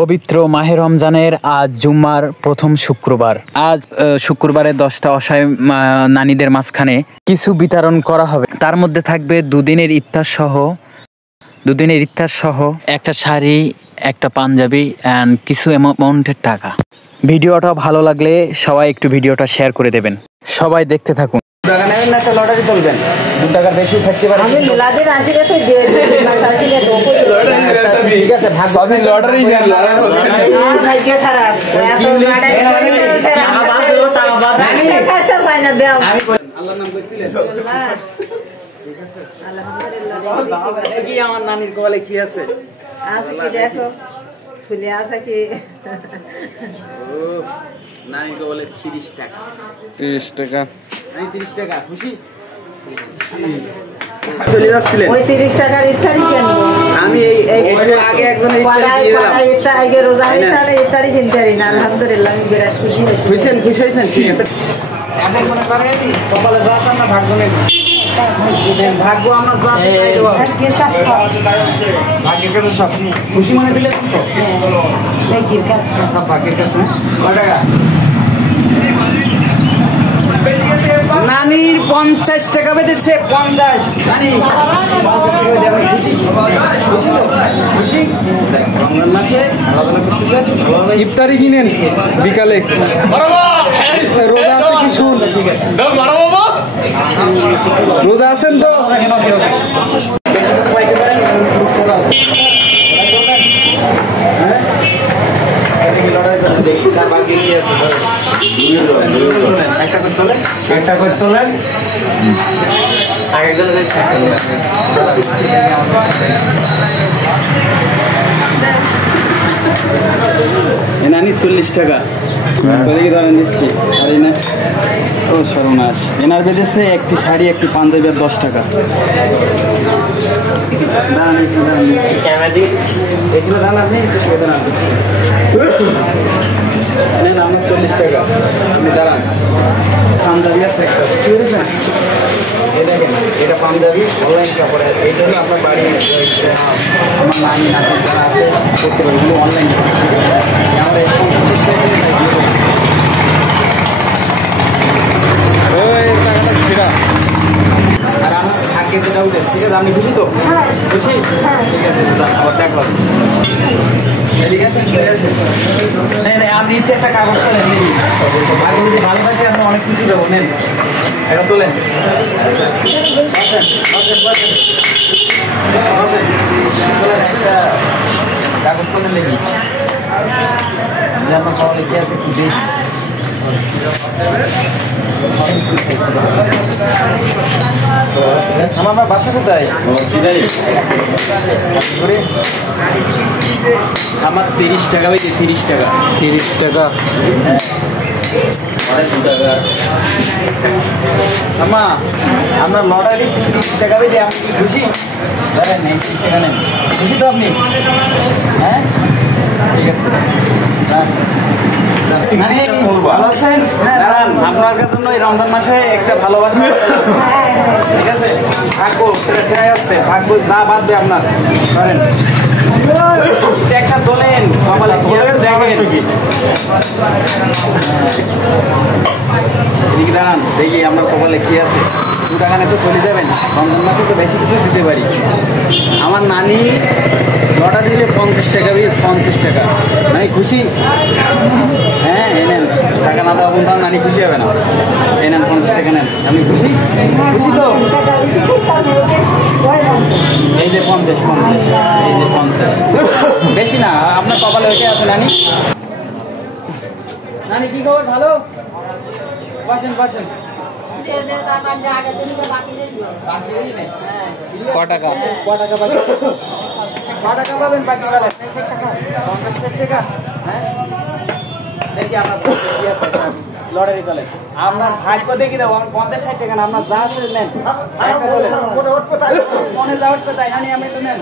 পবিত্র মাহে রমজানের আজ জুম্মার প্রথম শুক্রবার। আজ শুক্রবারে 10টা অসহায় নানীদের মাঝখানে কিছু বিতরণ করা হবে। তার মধ্যে থাকবে দুদিনের ইফতার সহ একটা শাড়ি, একটা পাঞ্জাবি অ্যান্ড কিছু অ্যামাউন্টের টাকা। ভিডিওটা ভালো লাগলে সবাই একটু ভিডিওটা শেয়ার করে দেবেন। সবাই দেখতে থাকুন। টাকা নেবেন না তো লটারি তুলবেন, 2 টাকার বেশি থাকতে পারে। আমি মিলাদের আনছি রে, তুই দিয়ে ঠিক আছে, ভাগ আমি লটারি নেন ভাগ্য খারাপ এত লটারি টাকা বাদ আমি কষ্ট পাই না দেও। আমি আল্লাহর নাম কইতিলে আল্লাহ ঠিক আছে আলহামদুলিল্লাহ। দেখি আমার নানির কোলে কি আছে, আছে কি দেখো, ফুলে আছে কি। ও নানি কোলে 30 টাকা 30 টাকা 30 টাকা খুশি চলে যাচ্ছিলেন। ওই 30 টাকার ইফতারি কেন আমি একটু আগে একজন ইফতারি দিয়ে দিলাম। এটা আগে রোজা হইতালে ইফতারি কিনতারি না। আলহামদুলিল্লাহ আমি বিরাট খুশি হইছেন। খুশি হইছেন ঠিক আছে। এখন মনে করে আমি কপালে যাচ্ছেন না, ভাগ্য নেই, ভাগ্য আমরা ভাগ্যের কাছে সব খুশি মনে দিলে তো ভাগ্যের কাছে ভাগ্যের কাছে কত টাকা নানির 50 টাকা বেঁধেছে। 50 নানি 50 টাকা দিয়ে আমি খুশি খুশি তো খুশি। রমজান মাসে আলোচনা করতেছেন, ইফতারি কিনেন বিকালে রোজা আছে কিছু ঠিক আছে রোজা আছেন তো একটা করে তোলেন আগের জন্য নানি 40 টাকা ওদিকে ধরেন দিচ্ছি। আর এনা ও সর্বনাশ, এনার বেঁধেছে একটি শাড়ি, একটি পাঞ্জাবি আর 10 টাকা। এখানে দাম আপনি আমার 40 টাকা আপনি দাঁড়ান। পাঞ্জাবি আছে একটা, এই দেখেন এটা পাঞ্জাবি অনলাইন কাপড়। এইটা হলো আপনার বাড়ি আমার নানি নাতি যারা আছে করতে পারি, এগুলো অনলাইন আমরা টাকাটা সেটা। আর আমার থাকে সেটা উঠে ঠিক আছে। আপনি খুশি তো? খুশি ঠিক আছে, আবার দেখা হবে। এদিকে আসেন, সরে আসেন। আপনি একটা কাগজ তোলেন, আগে যদি ভালো থাকে আপনি অনেক কিছু দেবো। নেন এটা তোলেন, একটা কাগজ তোলেন দেখি যে আপনার খাওয়া লিখে আছে একটু দেখি। আমার বাসা কোথায়? আমার 30 টাকা ভাই, 30 টাকা 30 টাকা আমা আপনার লটারি 30 টাকা ভাই দিয়ে আপনি খুশি? ধরেন 30 টাকা নেন, খুশি তো আপনি? হ্যাঁ ঠিক আছে। ভালো আছেন? আপনার কাছে রমজান মাসে একটা ভালোবাসা ঠিক আছে। ভাগ্য আসছে, ভাগ্য যা বাঁধবে আপনার ধরেন একটা তোলেন কপালে কি আছে দেখেন। এদিকে দাঁড়ান দেখি আপনার কপালে কি আছে। 2 টাকা নিয়ে তো চলে যাবেন, রমজান মাসে তো বেশি কিছু দিতে পারি। আমার নানি লটা দিলে 50 টাকা পিস, 50 টাকা। নানি খুশি? হ্যাঁ নেন, টাকা না দেওয়া পর্যন্ত নানি খুশি হবে না। এই নেন 50 টাকা নেন, আপনি খুশি? খুশি তো? এই যে 50 এই যে 50 বেশি না, আপনার কপালে ওইটাই আছে। নানি নানি কি খবর? ভালো? বসেন বসেন। ক টাকা বাকি? ক টাকা পাবেন বাকি? 50 টাকা। হ্যাঁ দেখি আপনার লটারি তোলেন, আপনার ভাগ্য দেখি দেবো। আমার 50-60 টাকা না, আপনার যা আছে নেন। মনে যাওয়ার কোথায় নানি, আমি একটু নেন।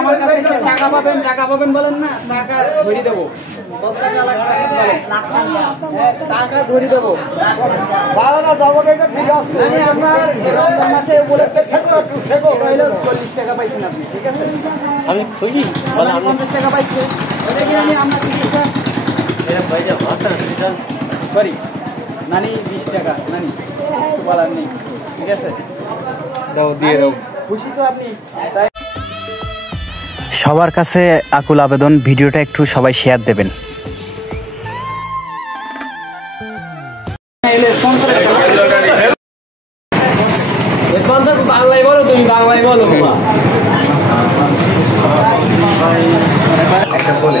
আমার কাছে টাকা পাবেন বলেন না, টাকা ধরে দেবো। 10 টাকা লাখ টাকা ধরে দেবো। আপনার রমজান মাসে উপলক্ষে 40 টাকা পাইছেন আপনি, ঠিক আছে? আমি খুশি। 50 টাকা পাইছেন। সরি নানি 20 টাকা নানি কিছু বলার নেই, ঠিক আছে? দাও দিয়ে দাও। খুশি তো আপনি? সবার কাছে আকুল আবেদন, ভিডিওটা একটু সবাই শেয়ার দেবেন। বাংলায় বলো, তুমি বাংলায় বলো। একটা বলে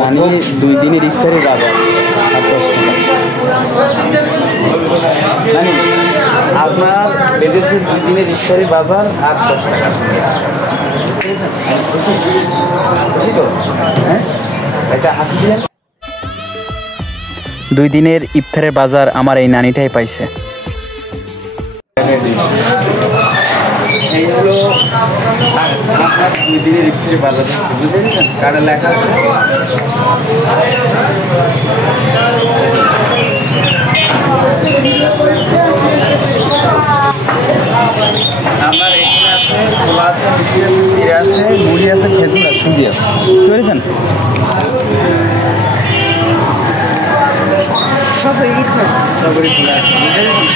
মানে 2 দিনের ইফতারি বাজার 10 টাকা। মানে আপনার বেদেশের 2 দিনের ইফতারি বাজার 10 টাকা। খুশি খুশি তো? হ্যাঁ, এটা হাসি দিলেন। 2 দিনের ইফতারের বাজার আমার এই নানিটাই পাইছে। এই হলো আপনার 2 দিনের ইফতারি বাজার, বুঝতে পেরেছেন? কার্ডে লেখা আছে। আপনার এখানে আছে ছোলা আছে, মিষ্টি আছে, জিরা আছে, মুড়ি আছে, খেজুর আছে, সুজি আছে, বুঝতে পেরেছেন? সবই খোলা আছে, বুঝতে পেরেছেন?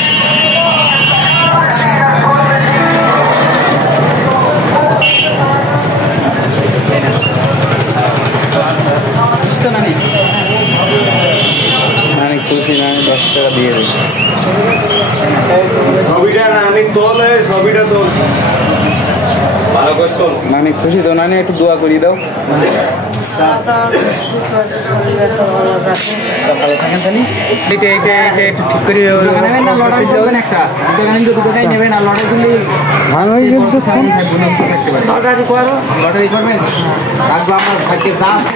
খুশি না? 10 টাকা দিয়ে দেবো। ছবিটা না আমি তোলে, ছবিটা তোল ভালো করে তোল। নানি খুশি তো? নানি একটু দোয়া করিয়ে দাও। ভালো থাকেন তাহলে। এটা একটু ঠিক করে লড়াই করবেন, একটা দুটো গাই নেবেন, আর লড়াই করলে লটারি করো, লটারি করবেন, রাখবো আমার ভাগ্যে যা আছে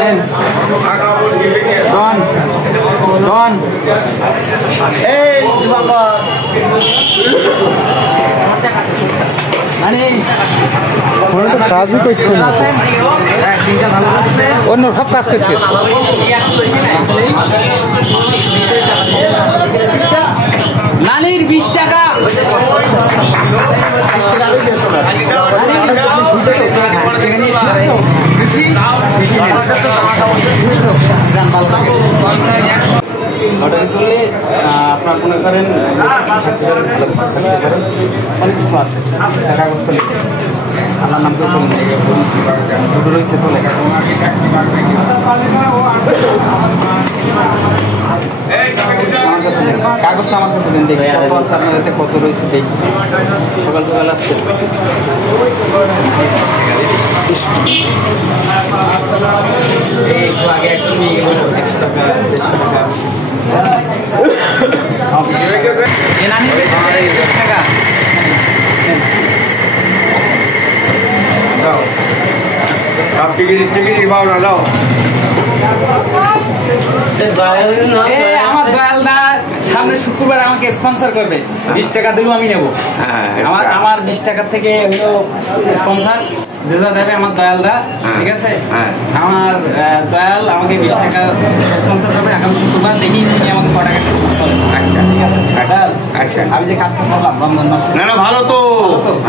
নেন। ডন ডন এই বাবা নানি কাজই করতে দিনটা ভালো আছে, অন্য সব কাজ করতে। নানির 20 টাকা। লটারি করলে আপনার মনে করেন অনেক কিছু আছে, কাগজ তোলে, আল্লাহর নাম করে তোলে, দুটো রয়েছে তোলে। কাগজটা আমার কাছে দেন, দেখি আপনাদের কত রয়েছে, দেখি। সকাল সকাল আসছে একটু আগে একটু 100 টাকা 150 টাকা। দাও সব টিকিট পাও না, দাও। আমার দয়ালদা সামনে শুক্রবার আমাকে স্পন্সর করবে, 20 টাকা দিলেও আমি নেবো। আমার 20 টাকার থেকে হলো স্পন্সর যেটা দেবে আমার দয়ালদা, ঠিক আছে? আমার দয়াল আমাকে 20 টাকা স্পন্সর করবে আগামী শুক্রবার। দেখি তুমি আমাকে ক টাকা। আচ্ছা ঠিক আছে? আচ্ছা, আমি যে কাজটা করলাম রমজান মাসে, না না ভালো তো।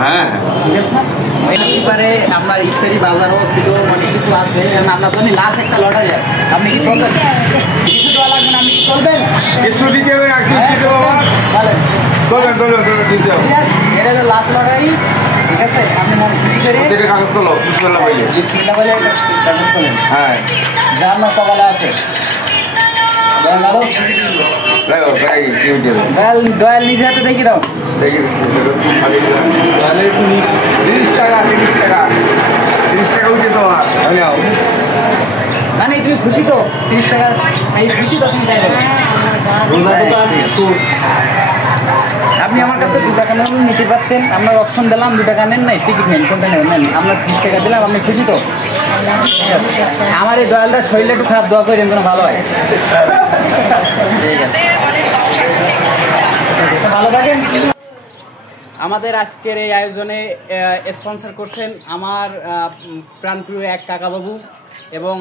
হ্যাঁ ঠিক আছে না? এবারে আপনার ইফতারি বাজারও ছিল, অনেক কিছু আছে। আমরা তো লাস্ট একটা লটারি আছে, আপনি কি করবেন? কিছু দেওয়া লাগবে না, আপনি কি করবেন? কিছু দিতে হবে, আর কিছু দিতে হবে। দিতে হবে। এটা হলো লাস্ট লটারি, ঠিক আছে? আপনি মন খুশি করে এটা কাগজ তোলো, বিসমিল্লাহ বলে। বিসমিল্লাহ বলে কাগজ তোলেন। হ্যাঁ যার না কপালে আছে দয়াল নিজে হাতে দেখি দাও। দেখি 30 টাকা 30 টাকা উঠে তো না তুমি খুশি তো? 30 টাকা এই খুশি তো? তুমি তাই বলো। আপনি আমার কাছে 2 টাকা নিতে পারছেন, আপনার অপশন দিলাম, 2 টাকা নেন নাই, টিকিট নেন, কোনটা নেবেন নেন। আপনার 30 টাকা দিলাম, আপনি খুশি তো? আমার এই দয়ালদার শরীরটা একটু খারাপ, দোয়া করেন যেন ভালো হয়। ঠিক আছে, ভালো থাকেন। আমাদের আজকের এই আয়োজনে স্পন্সর করছেন আমার প্রাণপ্রিয় এক কাকাবাবু এবং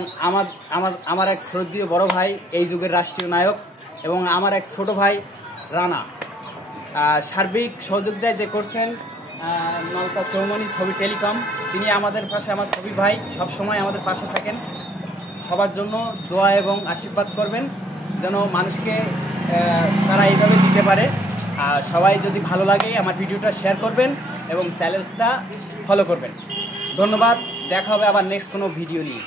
আমার এক শ্রদ্ধেয় বড় ভাই, এই যুগের রাষ্ট্রীয় নায়ক, এবং আমার এক ছোট ভাই রানা। সার্বিক সহযোগিতায় যে করছেন নলতা চৌমনি ছবি টেলিকম, তিনি আমাদের পাশে, আমার ছবি ভাই সবসময় আমাদের পাশে থাকেন। সবার জন্য দোয়া এবং আশীর্বাদ করবেন যেন মানুষকে তারা এইভাবে দিতে পারে। আর সবাই যদি ভালো লাগে আমার ভিডিওটা শেয়ার করবেন এবং চ্যানেলটা ফলো করবেন। ধন্যবাদ, দেখা হবে আবার নেক্সট কোনো ভিডিও নিয়ে।